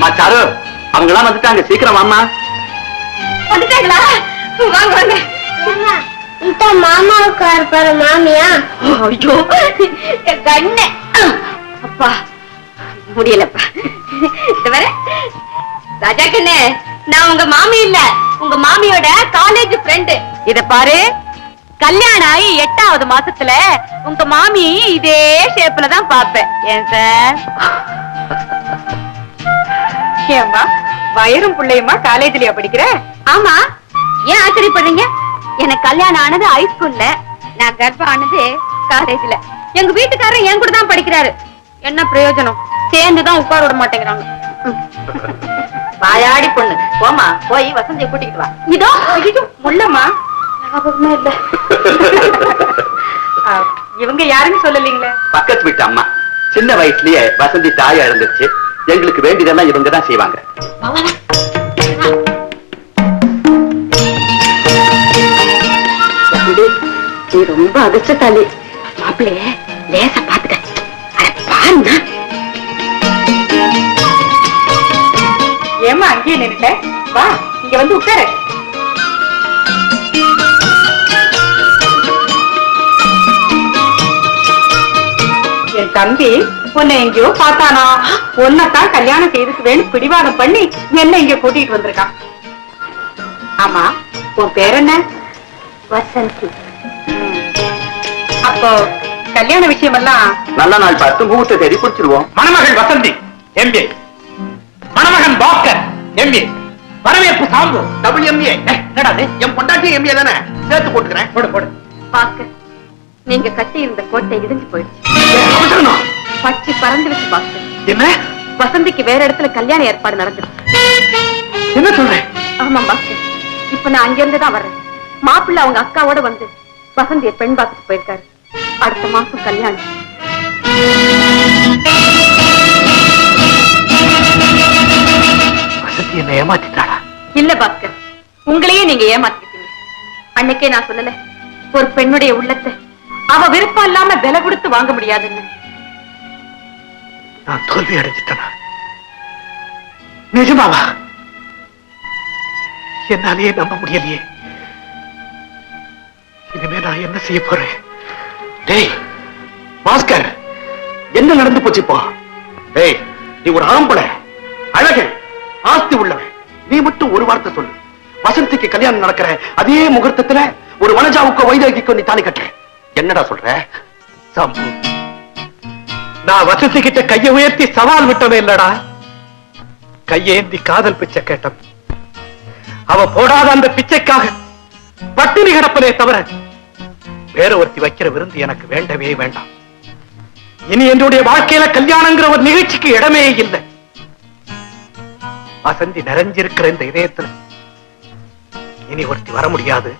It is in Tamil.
அம்மா சாரு, அவங்க எல்லாம் வந்துட்டாங்க, சீக்கிரம் அம்மா. வந்துட்டாங்களா? வாங்க வாங்க. மாமாவுக்கு இருப்பாரு மாமியா? ஐயோ கண்ணு, அப்பா முடியலப்பா. ராஜா கண்ணு, நான் உங்க மாமி இல்ல, உங்க மாமியோட காலேஜ் ஃப்ரெண்டு. இத பாரு, கல்யாணம் ஆகி 8வது மாசத்துல உங்க மாமி இதே ஷேப்ல தான் பாப்பேன். ஏன் சார்? ஏம்மா வயரும் பிள்ளையுமா காலேஜ்லயா படிக்கிற? ஆமா. ஏன் ஆச்சரியப்படுறீங்க? எனக்கு கல்யாணம் ஆனது ஹைஸ்கூல்ல, நான் கர்ப்பம் ஆனது காலேஜ்ல. எங்க வீட்டுக்காரர் என் கூட தான் படிக்கிறாரு. என்ன பிரயோஜனம்? சேர்ந்துதான் உட்கார விட மாட்டேங்கிறாங்க. வாயாடி பொண்ணு, போமா போய் வசந்தியை கூட்டிக்கிட்டு வா. இதோ ஐயோ முள்ளம்மா, ஞாபகமே இல்ல. இவங்க யாருன்னு சொல்லலீங்களே. பக்கத்து வீட்டு அம்மா. சின்ன வயசுலயே வசந்தி தாயா இருந்துச்சு. எங்களுக்கு வேண்டியதெல்லாம் இவங்க தான் செய்வாங்க. நீ ரொம்ப அதிர்ஷ்டசாலி. மாப்பிள்ளைய லேச பாத்துக்க. பாருங்க. ஏமா அங்கேயே நின்னுட்ட? வா இங்க வந்து உட்காரு. என் தம்பி உன்னை எங்கேயோ பார்த்தானா, உன்னைத்தான் கல்யாணம் செய்துக்குவேன்னு பிடிவாதம் பண்ணி என்ன இங்க கூட்டிட்டு வந்திருக்கான். ஆமா, உன் பேர் என்ன? வசந்தி. அப்போ கல்யாண விஷயம் எல்லாம் நல்ல நாள் பார்த்து முகூர்த்த தேதி குறிச்சிருவோம். மணமகள் வசந்தி எம்ஏ, மணமகன் பாஸ்கர் எம்ஏ, வரவேற்பு சாம்பு WMA. என்னடா என் பொண்டாட்டி MA தானே, சேர்த்து போட்டுக்கிறேன். போடு போடு. பாஸ்கர், நீங்க கட்டி இருந்த கோட்டை இடிஞ்சு போயிடுச்சு. பச்சி பறந்துடுச்சு பாஸ்கர். என்ன வசந்திக்கு வேற இடத்துல கல்யாண ஏற்பாடு நடந்துருச்சு. என்ன சொல்றேன்? ஆமா பாஸ்கர், இப்ப நான் அங்கிருந்து தான் வர்றேன். மாப்பிள்ளை அவங்க அக்காவோட வந்து வசந்தியை பெண் பார்த்துட்டு போயிருக்காரு. அடுத்த மாசம் கல்யாணம். வசந்தி என்ன ஏமாத்திட்டாளா? இல்ல பாஸ்கர், உங்களையே நீங்க ஏமாத்திட்டீங்க. அன்னைக்கே நான் சொல்லல, ஒரு பெண்ணுடைய உள்ளத்தை அவ விருப்பம் இல்லாம விலை கொடுத்து வாங்க முடியாதுன்னு. நான் தோல்வி அடைஞ்சிட்டனா? நிஜமாவா? என்னாலேயே நம்ப முடியலையே. இனிமே நான் என்ன செய்ய போறேன்? டேய் பாஸ்கர், என்ன நடந்து போச்சு இப்போ? டேய், நீ ஒரு ஆம்பளை, அழகன், ஆஸ்தி உள்ளவன். நீ மட்டும் ஒரு வார்த்தை சொல்லு, வசந்திக்கு கல்யாணம் நடக்கிற அதே முகூர்த்தத்துல ஒரு வனஜாவுக்கோ வைதேகிக்கோ நீ தாலி கட்டுற. என்னடா சொல்ற? சம்பு, நான் வசந்தி கிட்ட கையை உயர்த்தி சவால் விட்டவே இல்லடா, கையேந்தி காதல் பிச்சை கேட்டேன். அவ போடாத அந்த பிச்சைக்காக பட்டினி கிடப்பதே தவிர வேற ஒருத்தி வைக்கிற விருந்து எனக்கு வேண்டவே வேண்டாம். இனி என்னுடைய வாழ்க்கையில கல்யாணங்கிற ஒரு நிகழ்ச்சிக்கு இடமே இல்லை. வசந்தி நிறைஞ்சிருக்கிற இந்த இதயத்துல இனி ஒருத்தி வர முடியாது.